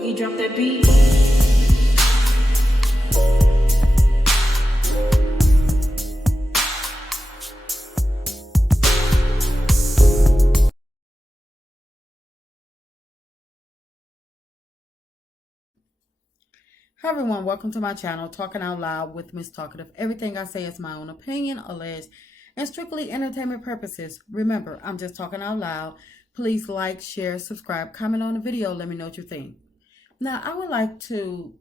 Boogie, drop that beat. Hi everyone, welcome to my channel, Talking Out Loud with Miss Talkative. Everything I say is my own opinion, alleged, and strictly entertainment purposes. Remember, I'm just talking out loud. Please like, share, subscribe, comment on the video. Let me know what you think. Now, I would like to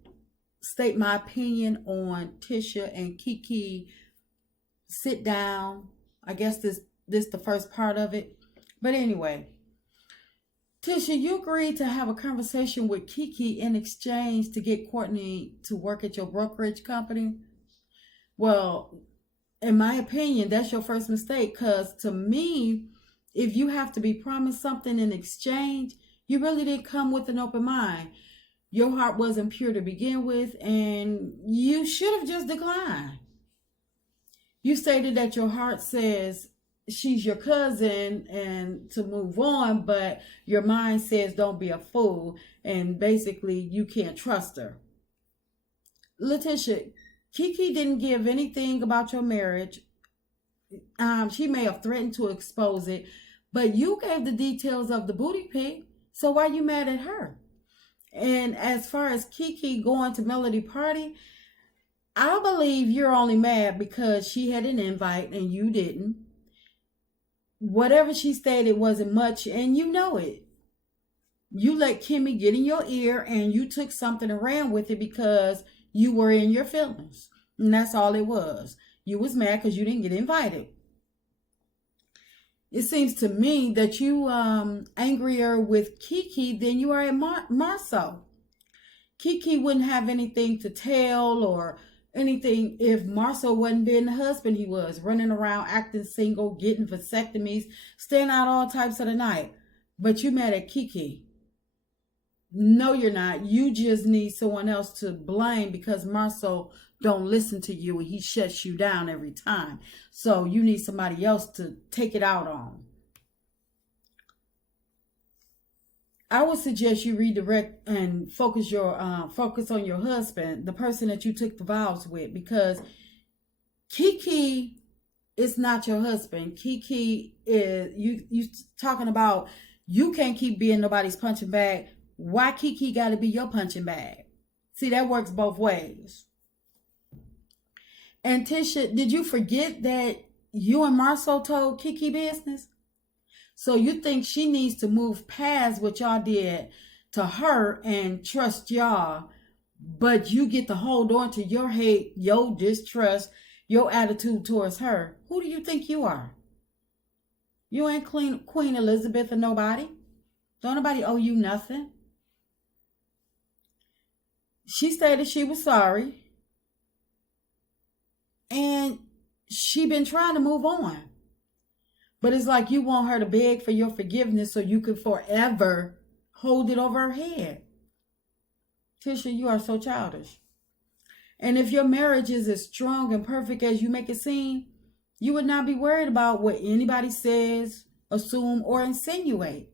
state my opinion on Tisha and KeKe sit down. I guess this the first part of it. But anyway, Tisha, you agreed to have a conversation with KeKe in exchange to get Courtney to work at your brokerage company. Well, in my opinion, that's your first mistake, because to me, if you have to be promised something in exchange, you really didn't come with an open mind. Your heart wasn't pure to begin with, and you should have just declined. You stated that your heart says she's your cousin and to move on, but your mind says don't be a fool, and basically you can't trust her. Latisha, KeKe didn't give anything about your marriage. She may have threatened to expose it, but you gave the details of the booty pic, so why are you mad at her? And as far as KeKe going to Melody party, I believe you're only mad because she had an invite and you didn't. Whatever she stated wasn't much, and you know it. You let Kimmy get in your ear and you took something and ran with it because you were in your feelings. And that's all it was. You was mad because you didn't get invited. It seems to me that you angrier with KeKe than you are at Marceau. KeKe wouldn't have anything to tell or anything if Marceau wasn't being the husband he was, running around acting single, getting vasectomies, staying out all types of the night. But you mad at KeKe. No, you're not. You just need someone else to blame because Marceau don't listen to you and he shuts you down every time. So you need somebody else to take it out on. I would suggest you redirect and focus on your husband, the person that you took the vows with, because KeKe is not your husband. KeKe is you talking about you can't keep being nobody's punching bag. Why KeKe got to be your punching bag? See, that works both ways. And Tisha, did you forget that you and Marceau told KeKe business? So you think she needs to move past what y'all did to her and trust y'all, but you get to hold on to your hate, your distrust, your attitude towards her. Who do you think you are? You ain't Queen Elizabeth or nobody. Don't nobody owe you nothing. She stated she was sorry. And she been trying to move on. But it's like you want her to beg for your forgiveness so you can forever hold it over her head. Tisha, you are so childish. And if your marriage is as strong and perfect as you make it seem, you would not be worried about what anybody says, assume, or insinuate.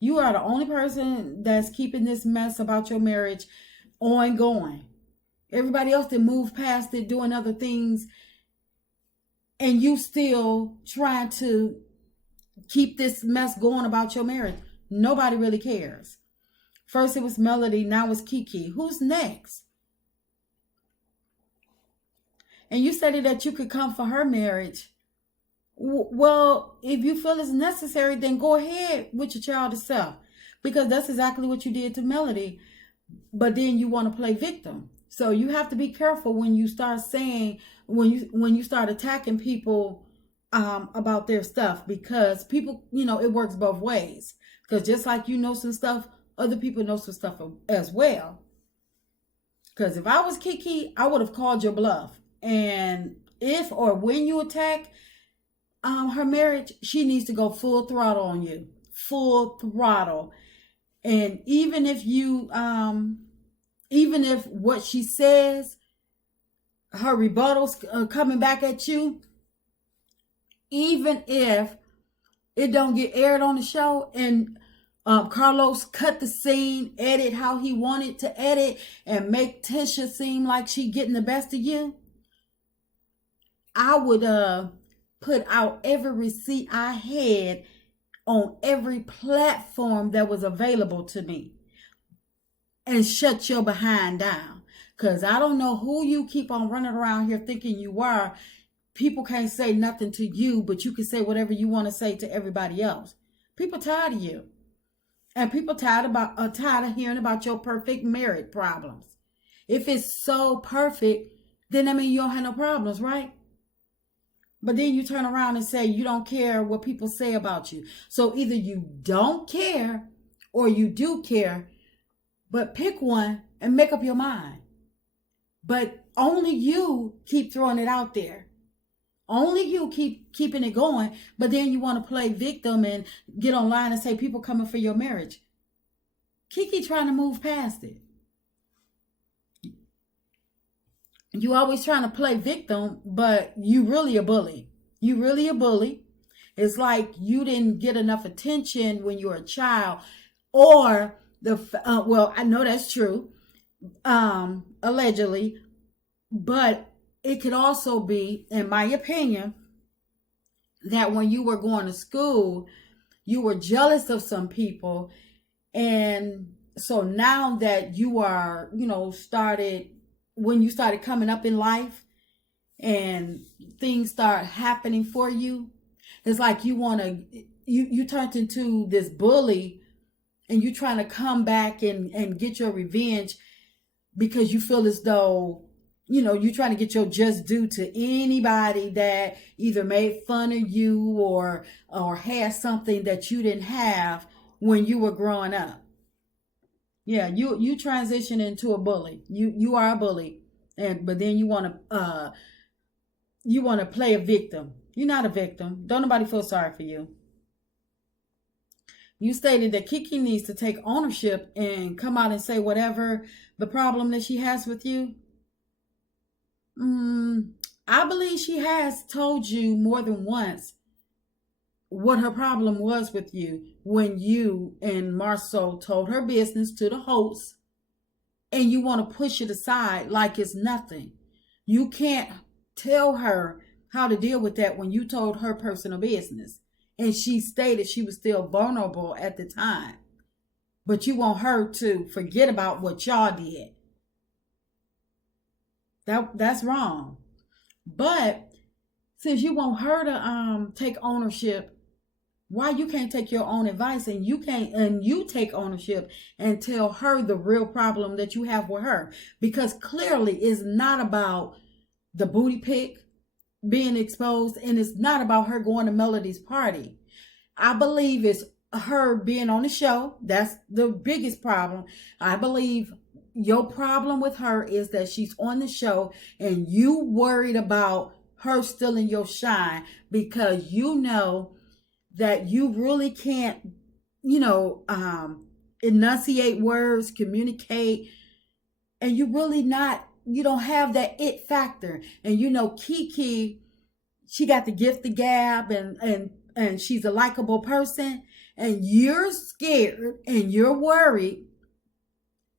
You are the only person that's keeping this mess about your marriage ongoing. Everybody else that moved past it, doing other things, and you still trying to keep this mess going about your marriage. Nobody really cares. First it was Melody, now it's KeKe. Who's next? And you said that you could come for her marriage. Well, if you feel it's necessary, then go ahead with your childish self. Because that's exactly what you did to Melody. But then you want to play victim. So you have to be careful when you start saying, when you start attacking people about their stuff, because people, it works both ways. Because just like you know some stuff, other people know some stuff as well. Because if I was KeKe, I would have called your bluff. And if or when you attack her marriage, she needs to go full throttle on you. Full throttle. And even if what she says, her rebuttals coming back at you, even if it don't get aired on the show, and Carlos cut the scene, edit how he wanted to edit, and make Tisha seem like she getting the best of you, I would put out every receipt I had on every platform that was available to me and shut your behind down. Because I don't know who you keep on running around here thinking you are. People can't say nothing to you, but you can say whatever you want to say to everybody else. People tired of you. And people tired of hearing about your perfect marriage problems. If it's so perfect, then I mean you don't have no problems, right? But then you turn around and say you don't care what people say about you. So either you don't care or you do care, but pick one and make up your mind. But only you keep throwing it out there. Only you keep keeping it going, but then you want to play victim and get online and say people coming for your marriage. KeKe trying to move past it. You always trying to play victim, but you really a bully. You really a bully. It's like you didn't get enough attention when you were a child, or well, I know that's true, allegedly, but it could also be, in my opinion, that when you were going to school, you were jealous of some people. And so now that you are, when you started coming up in life and things start happening for you, it's like you turned into this bully, and you trying to come back and get your revenge because you feel as though, you're trying to get your just due to anybody that either made fun of you or had something that you didn't have when you were growing up. Yeah, you transition into a bully. You are a bully, but then you want to play a victim. You're not a victim. Don't nobody feel sorry for you. You stated that KeKe needs to take ownership and come out and say whatever the problem that she has with you. I believe she has told you more than once what her problem was with you when you and Marceau told her business to the host, and you want to push it aside like it's nothing. You can't tell her how to deal with that when you told her personal business, and she stated she was still vulnerable at the time, but you want her to forget about what y'all did. That's wrong. But since you want her to take ownership, why you can't take your own advice and you take ownership and tell her the real problem that you have with her? Because clearly it's not about the booty pic being exposed, and it's not about her going to Melody's party. I believe it's her being on the show. That's the biggest problem. I believe your problem with her is that she's on the show and you worried about her stealing your shine because you know that you really can't, enunciate words, communicate, and you don't have that it factor. And KeKe, she got the gift of gab and she's a likable person, and you're scared and you're worried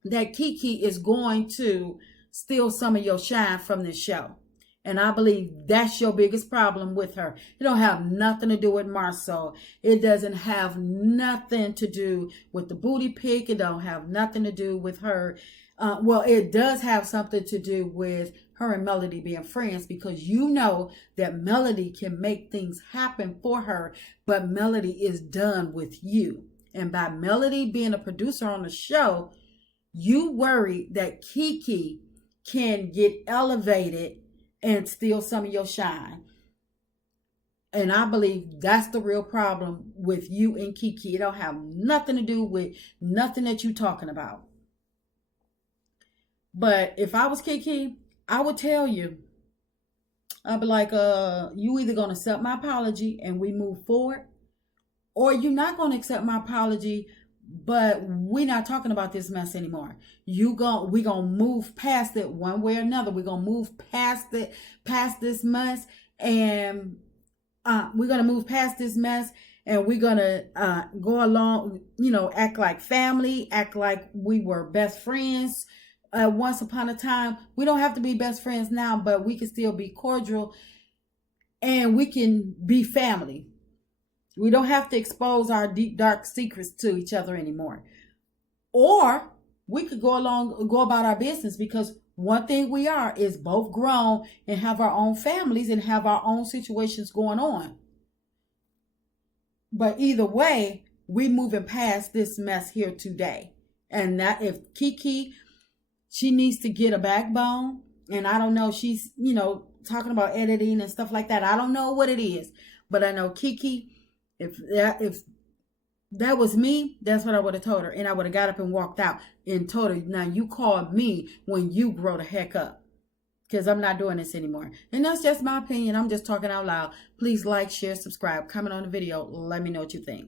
that KeKe is going to steal some of your shine from this show. And I believe that's your biggest problem with her. It don't have nothing to do with Marceau. It doesn't have nothing to do with the booty pic. It don't have nothing to do with her. Well, it does have something to do with her and Melody being friends, because you know that Melody can make things happen for her, but Melody is done with you. And by Melody being a producer on the show, you worry that KeKe can get elevated and steal some of your shine. And I believe that's the real problem with you and KeKe. It don't have nothing to do with nothing that you're talking about. But if I was KeKe, I would tell you, I'd be like, you either going to accept my apology and we move forward, or you're not going to accept my apology, but we're not talking about this mess anymore. We're going to move past it one way or another. We're going to move past this mess, and we're going to move past this mess, and we're gonna go along, act like family, act like we were best friends once upon a time. We don't have to be best friends now, but we can still be cordial and we can be family. We don't have to expose our deep, dark secrets to each other anymore. Or we could go about our business, because one thing we are is both grown and have our own families and have our own situations going on. But either way, we moving past this mess here today. And that if KeKe, she needs to get a backbone. And I don't know, she's, talking about editing and stuff like that. I don't know what it is. But I know KeKe, if that was me, that's what I would have told her. And I would have got up and walked out and told her, now you call me when you grow the heck up. Because I'm not doing this anymore. And that's just my opinion. I'm just talking out loud. Please like, share, subscribe, comment on the video. Let me know what you think.